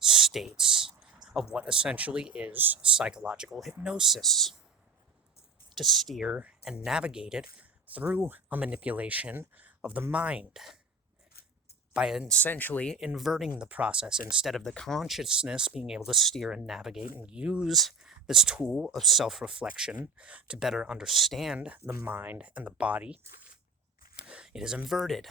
states of what essentially is psychological hypnosis, to steer and navigate it through a manipulation of the mind by essentially inverting the process. Instead of the consciousness being able to steer and navigate and use this tool of self-reflection to better understand the mind and the body, it is inverted.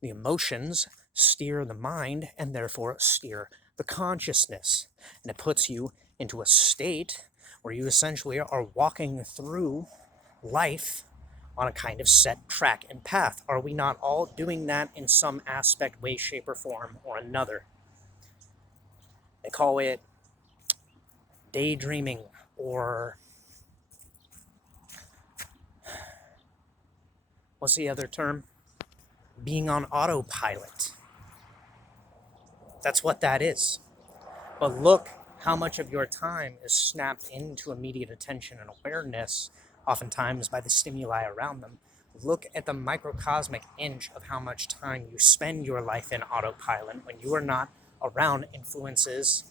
The emotions steer the mind and therefore steer the consciousness. And it puts you into a state where you essentially are walking through life on a kind of set track and path. Are we not all doing that in some aspect, way, shape, or form or another? They call it daydreaming, or what's the other term? Being on autopilot. That's what that is. But look how much of your time is snapped into immediate attention and awareness, oftentimes by the stimuli around them. Look at the microcosmic inch of how much time you spend your life in autopilot when you are not around influences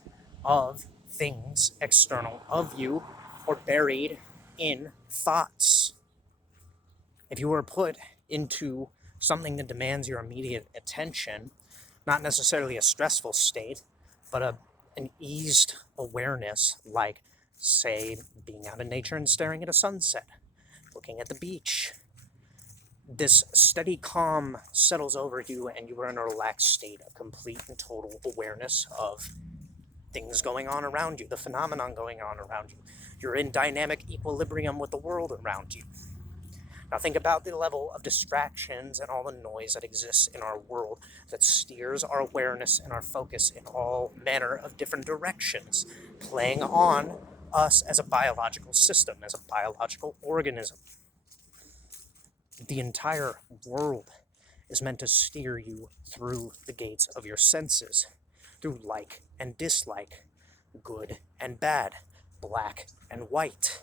of things external of you or buried in thoughts. If you were put into something that demands your immediate attention, not necessarily a stressful state, but an eased awareness, like, say, being out in nature and staring at a sunset, looking at the beach. This steady calm settles over you, and you are in a relaxed state of complete and total awareness of things going on around you, the phenomenon going on around you. You're in dynamic equilibrium with the world around you. Now think about the level of distractions and all the noise that exists in our world that steers our awareness and our focus in all manner of different directions, playing on us as a biological system, as a biological organism. The entire world is meant to steer you through the gates of your senses, through like and dislike, good and bad, black and white.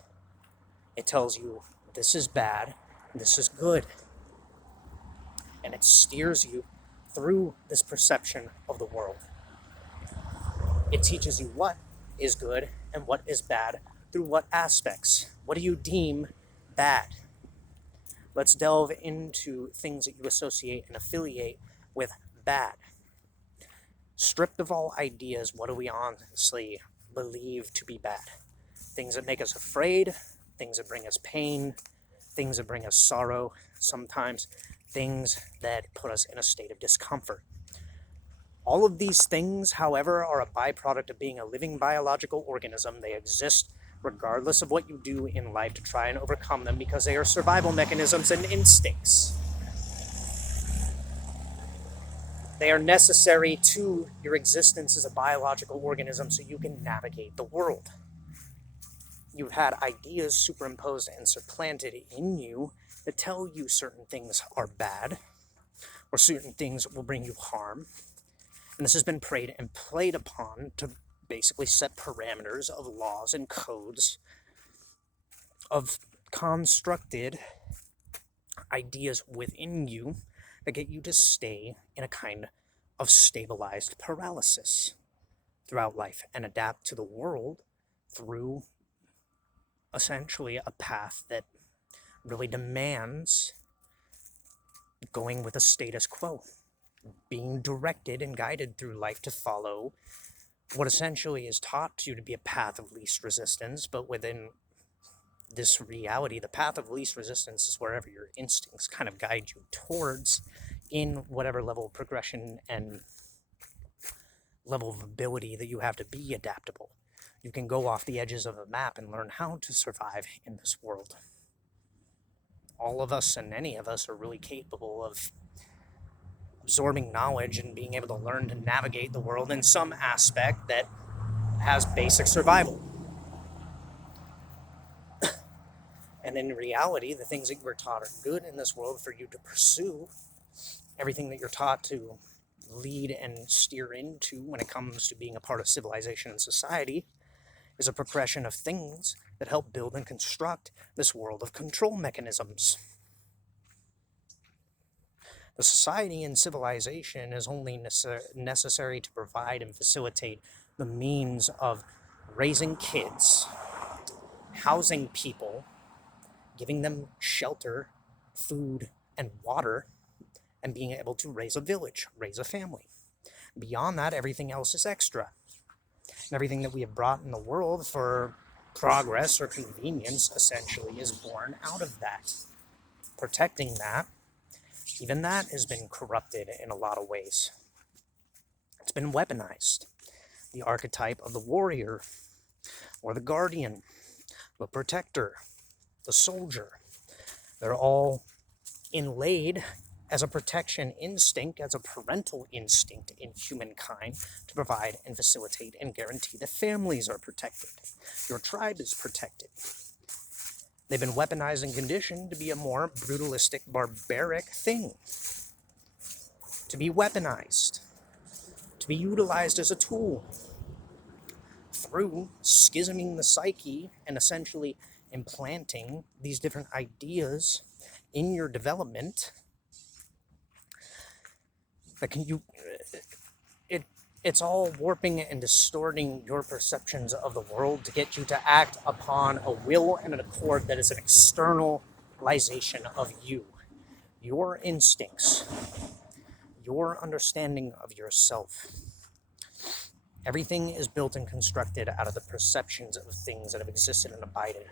It tells you this is bad, this is good. And it steers you through this perception of the world. It teaches you what is good and what is bad through what aspects. What do you deem bad? Let's delve into things that you associate and affiliate with bad. Stripped of all ideas, what do we honestly believe to be bad? Things that make us afraid, things that bring us pain, things that bring us sorrow, sometimes things that put us in a state of discomfort. All of these things, however, are a byproduct of being a living biological organism. They exist regardless of what you do in life to try and overcome them, because they are survival mechanisms and instincts. They are necessary to your existence as a biological organism so you can navigate the world. You've had ideas superimposed and supplanted in you that tell you certain things are bad or certain things will bring you harm. And this has been preyed and played upon to basically set parameters of laws and codes of constructed ideas within you that get you to stay in a kind of stabilized paralysis throughout life and adapt to the world through essentially a path that really demands going with a status quo, being directed and guided through life to follow what essentially is taught to you to be a path of least resistance. But within this reality, the path of least resistance is wherever your instincts kind of guide you towards, in whatever level of progression and level of ability that you have to be adaptable. You can go off the edges of a map and learn how to survive in this world. All of us and any of us are really capable of absorbing knowledge and being able to learn to navigate the world in some aspect that has basic survival. And in reality, the things that you were taught are good in this world for you to pursue. Everything that you're taught to lead and steer into when it comes to being a part of civilization and society is a progression of things that help build and construct this world of control mechanisms. The society and civilization is only necessary to provide and facilitate the means of raising kids, housing people, giving them shelter, food, and water, and being able to raise a village, raise a family. Beyond that, everything else is extra. And everything that we have brought in the world for progress or convenience essentially is born out of that. Protecting that, even that has been corrupted in a lot of ways. It's been weaponized. The archetype of the warrior or the guardian, the protector, the soldier, they're all inlaid as a protection instinct, as a parental instinct in humankind to provide and facilitate and guarantee that families are protected. Your tribe is protected. They've been weaponized and conditioned to be a more brutalistic, barbaric thing. To be weaponized. To be utilized as a tool. Through schisming the psyche and essentially implanting these different ideas in your development that it's all warping and distorting your perceptions of the world to get you to act upon a will and an accord that is an externalization of you, your instincts, your understanding of yourself. Everything is built and constructed out of the perceptions of things that have existed and abided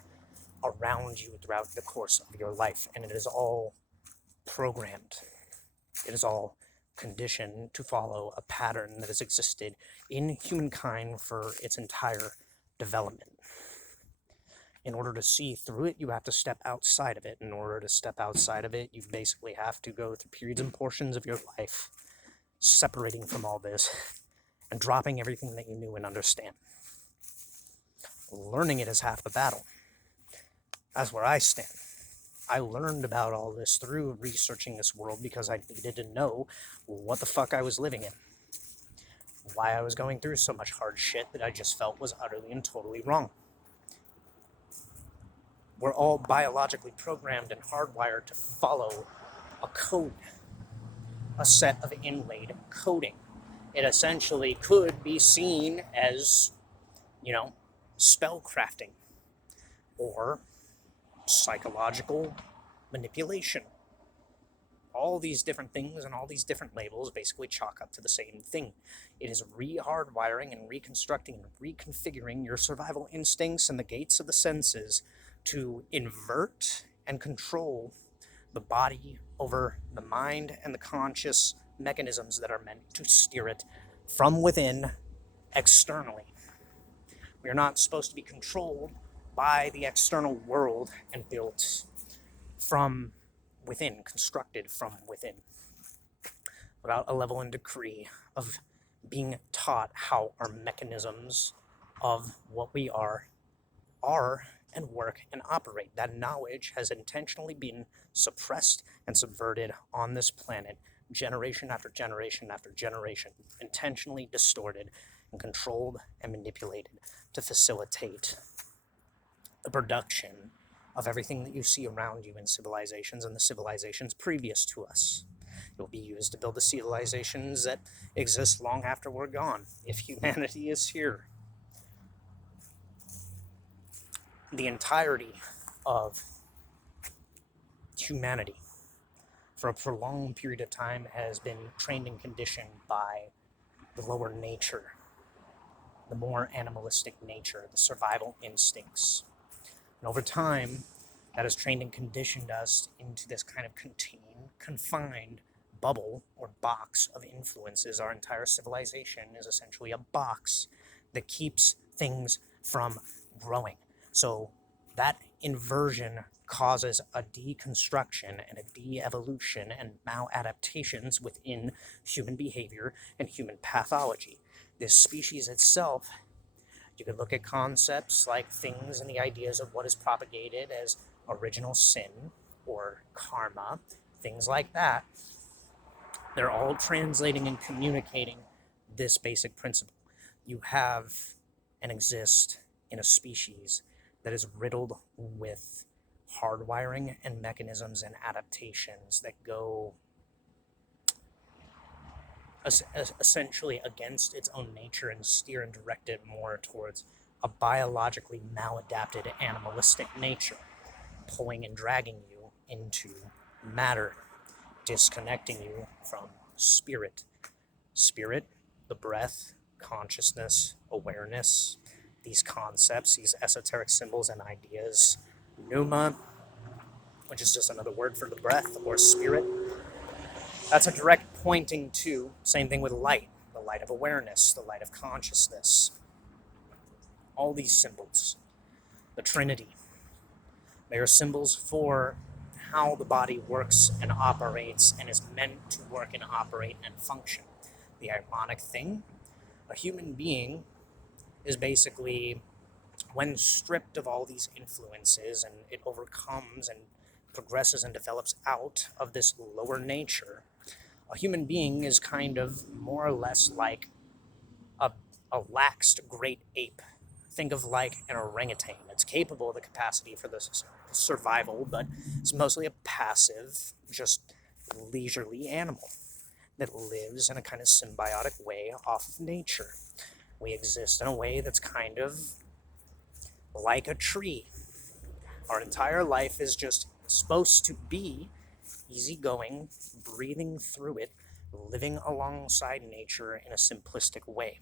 around you throughout the course of your life, and it is all programmed. It is all conditioned to follow a pattern that has existed in humankind for its entire development. In order to see through it, you have to step outside of it. In order to step outside of it, you basically have to go through periods and portions of your life separating from all this and dropping everything that you knew and understand. Learning it is half the battle. That's where I stand. I learned about all this through researching this world because I needed to know what the fuck I was living in. Why I was going through so much hard shit that I just felt was utterly and totally wrong. We're all biologically programmed and hardwired to follow a code, a set of inlaid coding. It essentially could be seen as, spell crafting or psychological manipulation. All these different things and all these different labels basically chalk up to the same thing. It is re-hardwiring and reconstructing and reconfiguring your survival instincts and the gates of the senses to invert and control the body over the mind and the conscious mechanisms that are meant to steer it from within externally. We are not supposed to be controlled by the external world and built from within, constructed from within, without a level and degree of being taught how our mechanisms of what we are and work and operate. That knowledge has intentionally been suppressed and subverted on this planet, generation after generation after generation, intentionally distorted and controlled and manipulated to facilitate the production of everything that you see around you in civilizations and the civilizations previous to us. It will be used to build the civilizations that exist long after we're gone, if humanity is here. The entirety of humanity for a prolonged period of time has been trained and conditioned by the lower nature, the more animalistic nature, the survival instincts. And over time, that has trained and conditioned us into this kind of confined bubble or box of influences. Our entire civilization is essentially a box that keeps things from growing. So that inversion causes a deconstruction and a de-evolution and maladaptations within human behavior and human pathology. This species itself, you could look at concepts like things and the ideas of what is propagated as original sin or karma, things like that. They're all translating and communicating this basic principle. You have and exist in a species that is riddled with hardwiring and mechanisms and adaptations that go essentially against its own nature and steer and direct it more towards a biologically maladapted animalistic nature, pulling and dragging you into matter, disconnecting you from spirit. Spirit, the breath, consciousness, awareness, these concepts, these esoteric symbols and ideas, pneuma, which is just another word for the breath or spirit, that's a direct pointing to, same thing with light, the light of awareness, the light of consciousness, all these symbols, the Trinity. They are symbols for how the body works and operates and is meant to work and operate and function. The ironic thing, a human being is basically, when stripped of all these influences and it overcomes and progresses and develops out of this lower nature, a human being is kind of more or less like a, a laxed great ape. Think of like an orangutan. It's capable of the capacity for this survival, but it's mostly a passive, just leisurely animal that lives in a kind of symbiotic way off of nature. We exist in a way that's kind of like a tree. Our entire life is just supposed to be easygoing, breathing through it, living alongside nature in a simplistic way.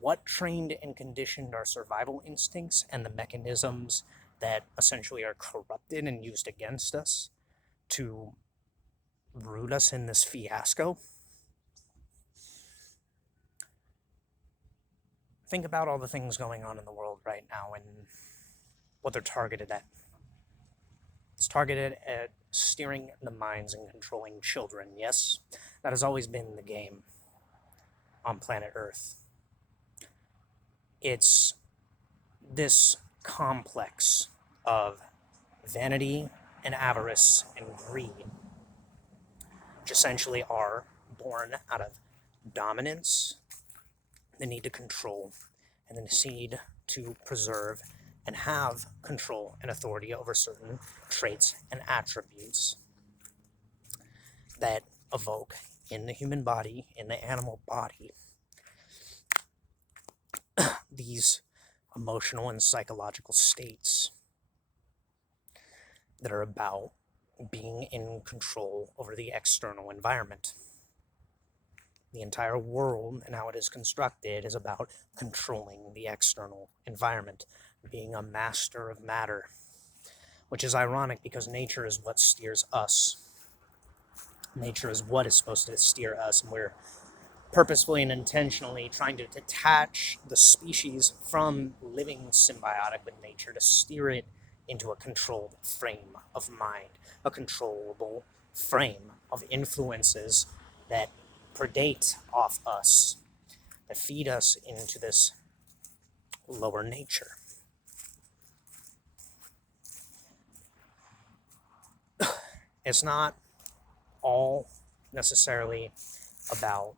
What trained and conditioned our survival instincts and the mechanisms that essentially are corrupted and used against us to root us in this fiasco? Think about all the things going on in the world right now and what they're targeted at. It's targeted at steering the minds and controlling children. Yes, that has always been the game on planet Earth. It's this complex of vanity and avarice and greed, which essentially are born out of dominance, the need to control, and the need to preserve and have control and authority over certain traits and attributes that evoke in the human body, in the animal body, these emotional and psychological states that are about being in control over the external environment. The entire world and how it is constructed is about controlling the external environment, being a master of matter, which is ironic because nature is what steers us. Nature is what is supposed to steer us, and we're purposefully and intentionally trying to detach the species from living symbiotic with nature to steer it into a controlled frame of mind, a controllable frame of influences that predate off us, that feed us into this lower nature. It's not all necessarily about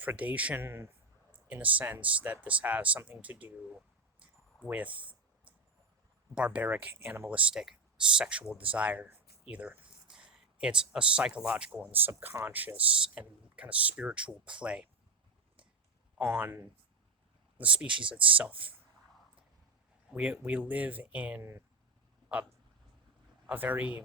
predation in the sense that this has something to do with barbaric, animalistic, sexual desire either. It's a psychological and subconscious and kind of spiritual play on the species itself. We live in a, a very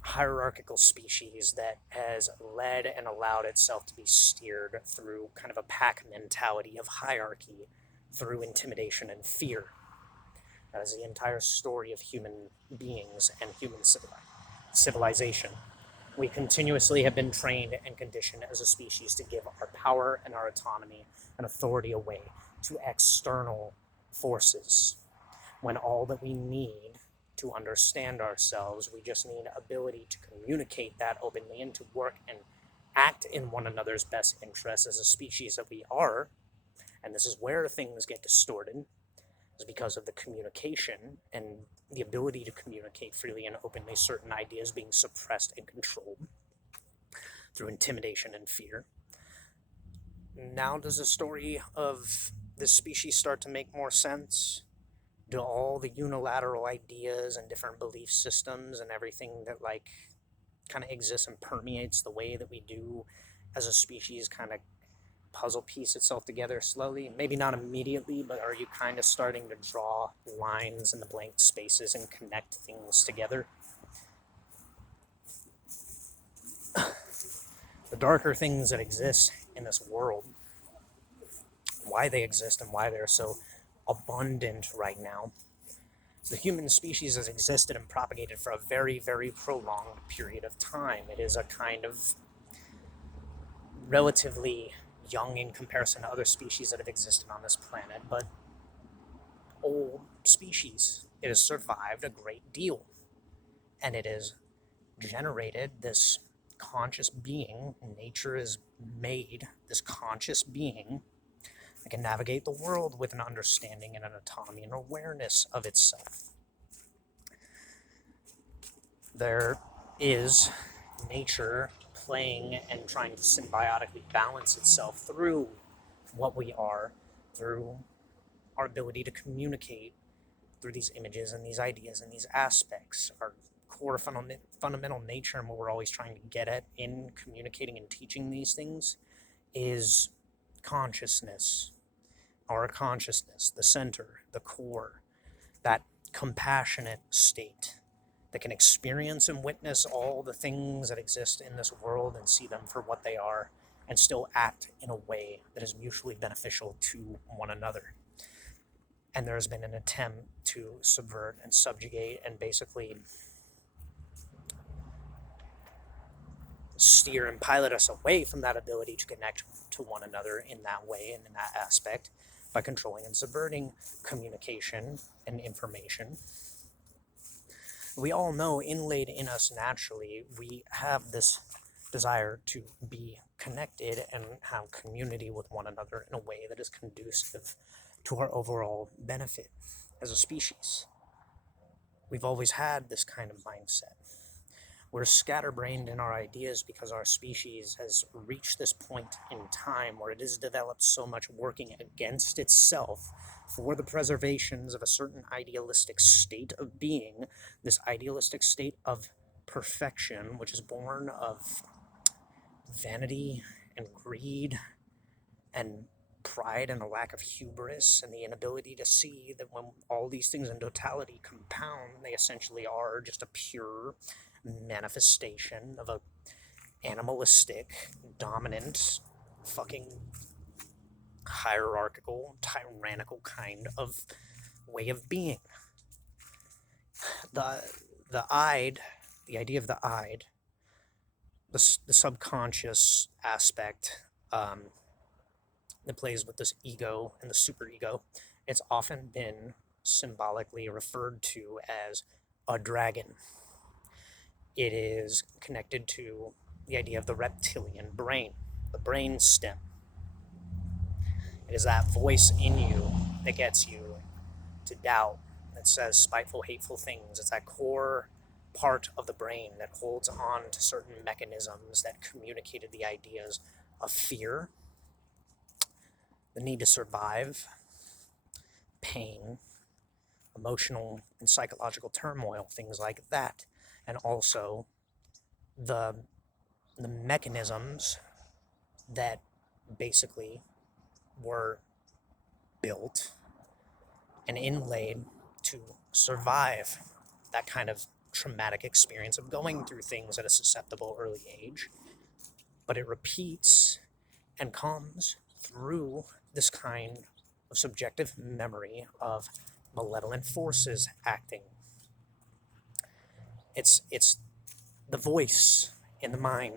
hierarchical species that has led and allowed itself to be steered through kind of a pack mentality of hierarchy, through intimidation and fear. That is the entire story of human beings and human civilization. We continuously have been trained and conditioned as a species to give our power and our autonomy and authority away to external forces, when all that we need to understand ourselves, we just need ability to communicate that openly and to work and act in one another's best interests as a species that we are. And this is where things get distorted, is because of the communication and the ability to communicate freely and openly, certain ideas being suppressed and controlled through intimidation and fear. Now does the story of this species start to make more sense? Do all the unilateral ideas and different belief systems and everything that kind of exists and permeates the way that we do as a species kind of puzzle piece itself together slowly? Maybe not immediately, but are you kind of starting to draw lines in the blank spaces and connect things together? The darker things that exist in this world, why they exist and why they're so abundant right now. The human species has existed and propagated for a very, very prolonged period of time. It is a kind of relatively young in comparison to other species that have existed on this planet, but old species. It has survived a great deal, and it has generated this conscious being. Nature has made this conscious being that can navigate the world with an understanding and an autonomy and awareness of itself. There is nature playing and trying to symbiotically balance itself through what we are, through our ability to communicate through these images and these ideas and these aspects. Our core fundamental nature and what we're always trying to get at in communicating and teaching these things is consciousness. Our consciousness, the center, the core, that compassionate state that can experience and witness all the things that exist in this world and see them for what they are and still act in a way that is mutually beneficial to one another. And there has been an attempt to subvert and subjugate and basically steer and pilot us away from that ability to connect to one another in that way and in that aspect by controlling and subverting communication and information. We all know, inlaid in us naturally, we have this desire to be connected and have community with one another in a way that is conducive to our overall benefit as a species. We've always had this kind of mindset. We're scatterbrained in our ideas because our species has reached this point in time where it has developed so much working against itself for the preservations of a certain idealistic state of being, this idealistic state of perfection, which is born of vanity and greed and pride and a lack of hubris and the inability to see that when all these things in totality compound, they essentially are just a pure manifestation of a animalistic, dominant, fucking hierarchical, tyrannical kind of way of being. The I'd, the idea of the I'd, the subconscious aspect that plays with this ego and the superego, it's often been symbolically referred to as a dragon. It is connected to the idea of the reptilian brain, the brain stem. It is that voice in you that gets you to doubt, that says spiteful, hateful things. It's that core part of the brain that holds on to certain mechanisms that communicated the ideas of fear, the need to survive, pain, emotional and psychological turmoil, things like that. And also the mechanisms that basically were built and inlaid to survive that kind of traumatic experience of going through things at a susceptible early age. But it repeats and comes through this kind of subjective memory of malevolent forces acting. It's the voice in the mind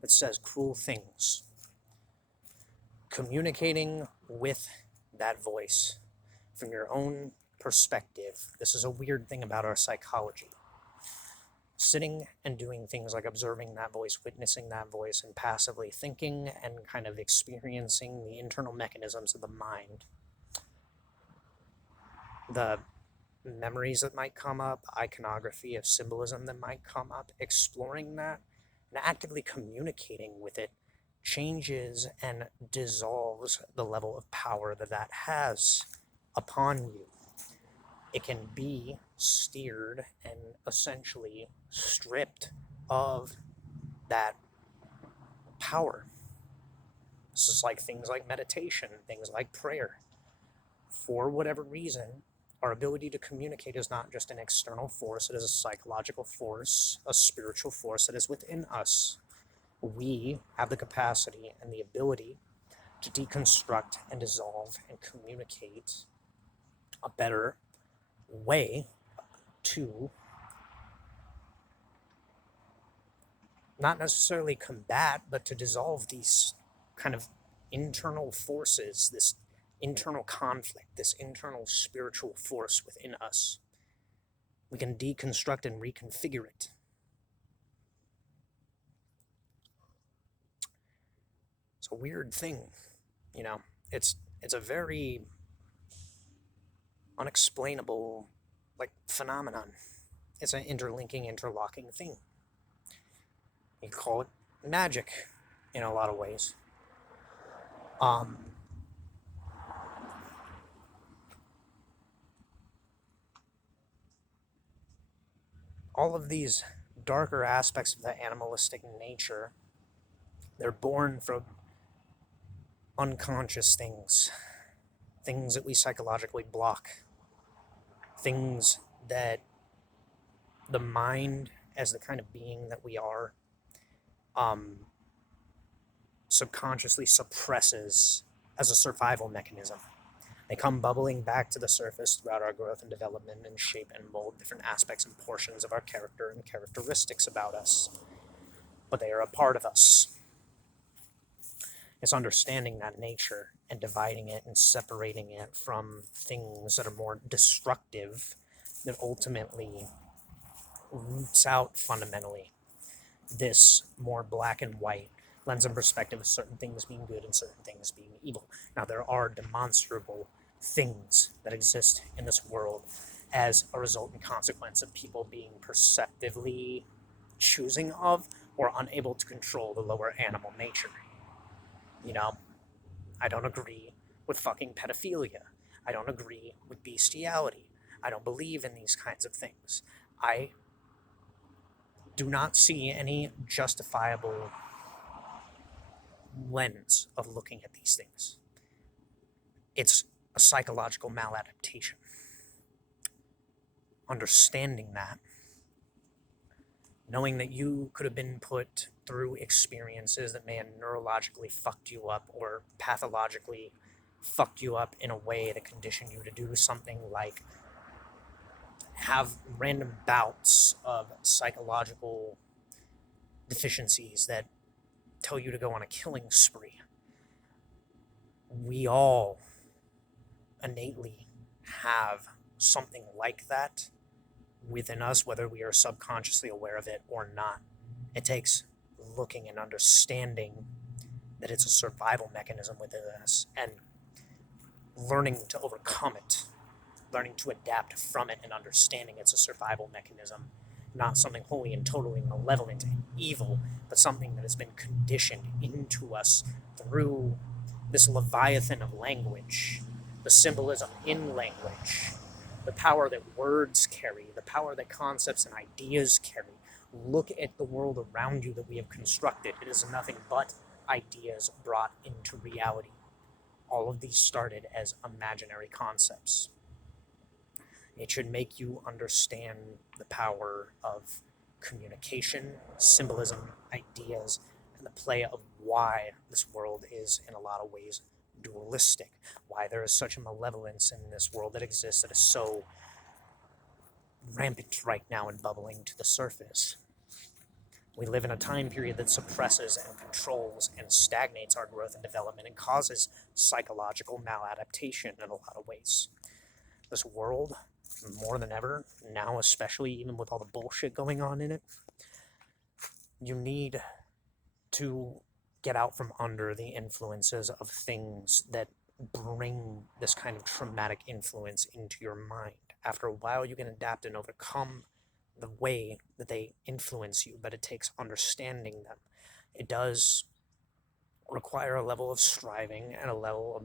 that says cruel things. Communicating with that voice from your own perspective. This is a weird thing about our psychology. Sitting and doing things like observing that voice, witnessing that voice, and passively thinking and kind of experiencing the internal mechanisms of the mind. The memories that might come up, iconography of symbolism that might come up, exploring that and actively communicating with it changes and dissolves the level of power that that has upon you. It can be steered and essentially stripped of that power. This is like things like meditation, things like prayer. For whatever reason, our ability to communicate is not just an external force, it is a psychological force, a spiritual force that is within us. We have the capacity and the ability to deconstruct and dissolve and communicate a better way to not necessarily combat, but to dissolve these kind of internal forces, this internal conflict, this internal spiritual force within us. We can deconstruct and reconfigure it. It's a weird thing, you know. It's a very unexplainable like phenomenon. It's an interlinking, interlocking thing. You can call it magic in a lot of ways. Um, all of these darker aspects of the animalistic nature, they're born from unconscious things, things that we psychologically block, things that the mind, as the kind of being that we are, um, subconsciously suppresses as a survival mechanism. They come bubbling back to the surface throughout our growth and development and shape and mold different aspects and portions of our character and characteristics about us. But they are a part of us. It's understanding that nature and dividing it and separating it from things that are more destructive that ultimately roots out fundamentally this more black and white lens and perspective of certain things being good and certain things being evil. Now, there are demonstrable things that exist in this world as a result and consequence of people being perceptively choosing of or unable to control the lower animal nature. You know, I don't agree with fucking pedophilia. I don't agree with bestiality. I don't believe in these kinds of things. I do not see any justifiable lens of looking at these things. It's a psychological maladaptation. Understanding that, knowing that you could have been put through experiences that may have neurologically fucked you up or pathologically fucked you up in a way that conditioned you to do something like have random bouts of psychological deficiencies that tell you to go on a killing spree. We all innately have something like that within us, whether we are subconsciously aware of it or not. It takes looking and understanding that it's a survival mechanism within us and learning to overcome it, learning to adapt from it and understanding it's a survival mechanism, not something wholly and totally malevolent and evil, but something that has been conditioned into us through this leviathan of language, the symbolism in language, the power that words carry, the power that concepts and ideas carry. Look at the world around you that we have constructed. It is nothing but ideas brought into reality. All of these started as imaginary concepts. It should make you understand the power of communication, symbolism, ideas, and the play of why this world is, in a lot of ways, dualistic. Why there is such a malevolence in this world that exists that is so rampant right now and bubbling to the surface. We live in a time period that suppresses and controls and stagnates our growth and development and causes psychological maladaptation in a lot of ways. This world, more than ever, now especially, even with all the bullshit going on in it, you need to get out from under the influences of things that bring this kind of traumatic influence into your mind. After a while, you can adapt and overcome the way that they influence you, but it takes understanding them. It does require a level of striving and a level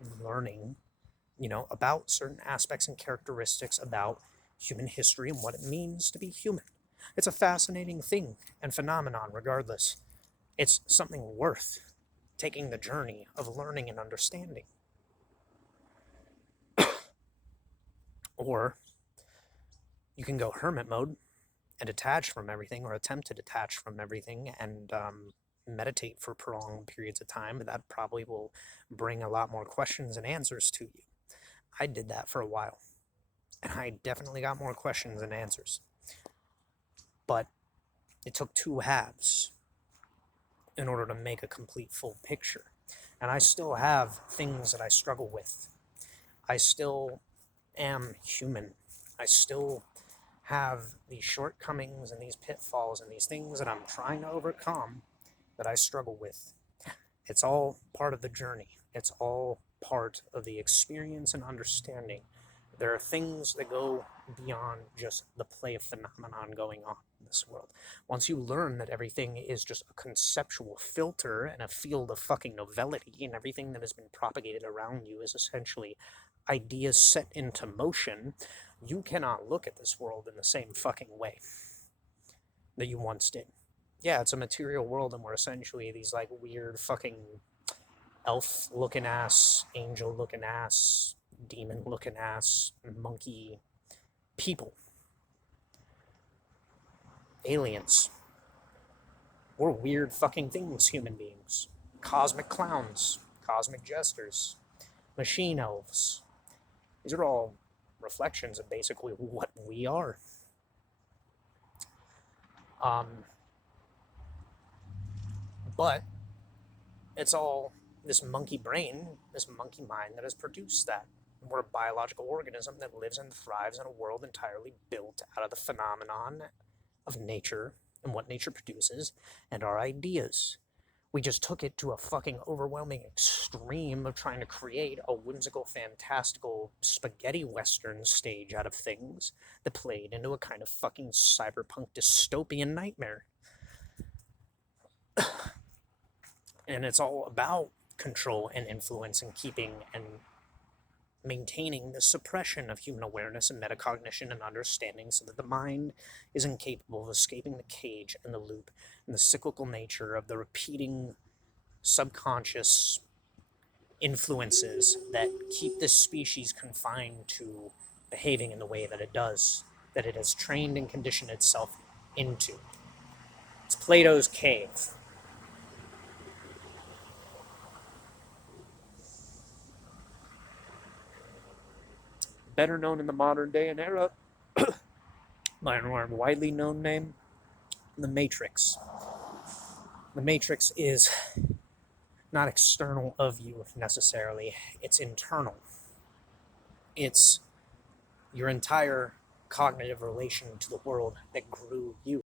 of learning, about certain aspects and characteristics about human history and what it means to be human. It's a fascinating thing and phenomenon, regardless. It's something worth taking the journey of learning and understanding. Or you can go hermit mode and detach from everything, or attempt to detach from everything, and meditate for prolonged periods of time. That probably will bring a lot more questions and answers to you. I did that for a while, and I definitely got more questions and answers. But it took two halves in order to make a complete full picture. And I still have things that I struggle with. I still am human. I still have these shortcomings and these pitfalls and these things that I'm trying to overcome that I struggle with. It's all part of the journey. It's all part of the experience and understanding. There are things that go beyond just the play of phenomenon going on in this world. Once you learn that everything is just a conceptual filter and a field of fucking novelty, and everything that has been propagated around you is essentially ideas set into motion, you cannot look at this world in the same fucking way that you once did. Yeah, it's a material world, and we're essentially these like weird fucking elf looking ass, angel looking ass, demon looking ass, monkey people, aliens. We're weird fucking things, human beings. Cosmic clowns, cosmic jesters, machine elves. These are all reflections of basically what we are. Um, but it's all this monkey brain, this monkey mind that has produced that. We're a biological organism that lives and thrives in a world entirely built out of the phenomenon of nature and what nature produces and our ideas. We just took it to a fucking overwhelming extreme of trying to create a whimsical, fantastical spaghetti western stage out of things that played into a kind of fucking cyberpunk dystopian nightmare. And it's all about control and influence and keeping and maintaining the suppression of human awareness and metacognition and understanding so that the mind is incapable of escaping the cage and the loop and the cyclical nature of the repeating subconscious influences that keep this species confined to behaving in the way that it does, that it has trained and conditioned itself into. It's Plato's cave. Better known in the modern day and era by a more widely known name, the Matrix. The Matrix is not external of you necessarily, it's internal. It's your entire cognitive relation to the world that grew you.